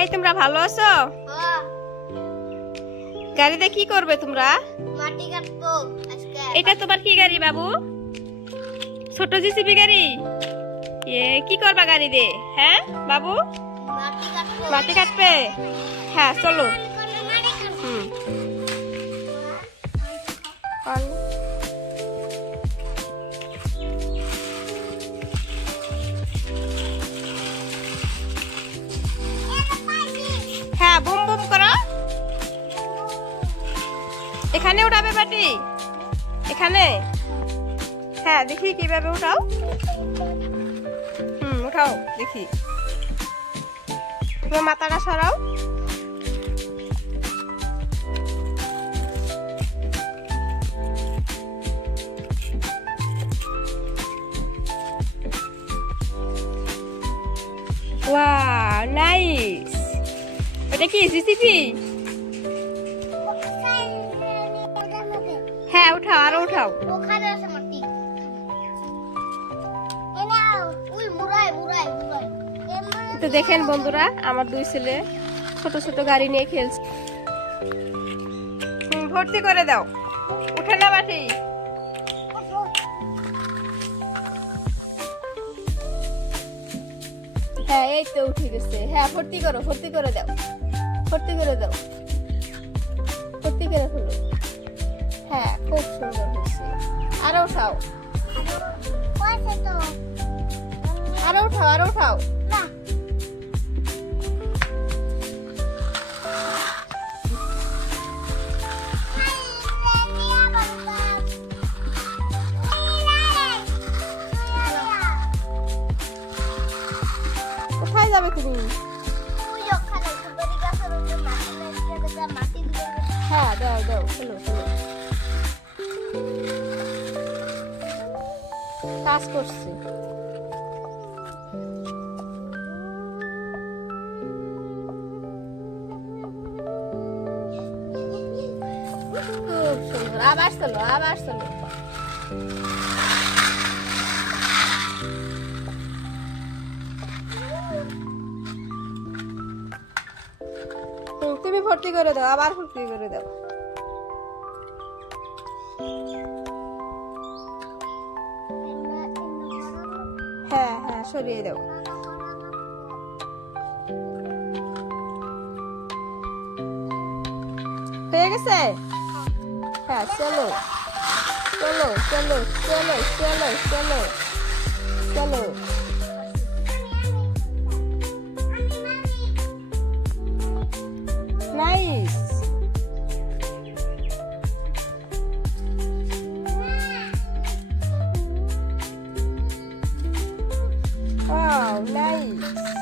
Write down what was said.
এই তোমরা ভালো আছো? গাড়িতে কি করবে তোমরা? মাটি কাটবো আজকে। এটা তোমার কি গাড়ি বাবু? ছোট জিসিবি গাড়ি? কি করবা গাড়ি দিয়ে? হ্যাঁ বাবু, মাটি কাটবো। মাটি কাটবে? হ্যাঁ চলো। হ্যাঁ বুম বুম করো। এখানে উঠাবে মাটি? এখানে? হ্যাঁ দেখি কিভাবে উঠাও। উঠাও দেখি। তোমার মাথাটা সরাও। Wow nice. এটা কি জিসিবি? হ্যাঁ উঠাও, আরো উঠাও। ওখানে আছে মাটি। এনাও ওই মুরাই মুরাই মুরাই। তো দেখেন বন্ধুরা, আমার দুই ছেলে ছোট ছোট গাড়ি নিয়ে খেলছে। ভর্তি করে দাও। উঠে না মাটি। হ্যাঁ এই তো উঠে গেছে। হ্যাঁ ভর্তি করো, ভর্তি করে দাও, ভর্তি করে দাও, ভর্তি করে ফেলো। হ্যাঁ খুব সুন্দর হয়েছে। আরো উঠাও, আরো উঠাও, আরো উঠাও। না কোথায় যাবে তুমি? হ্যাঁ দাও দাও, চলো চলো। কাজ করছে। খুব সুন্দর। আবার চলো, আবার চলো। তুমি ভর্তি করে দাও, আবার ভর্তি করে দাও। হ্যাঁ হ্যাঁ সরিয়ে দাও। হয়ে গেছে? হ্যাঁ চলো চলো চলো চলো চলো চলো চলো। নাইস। Wow, nice.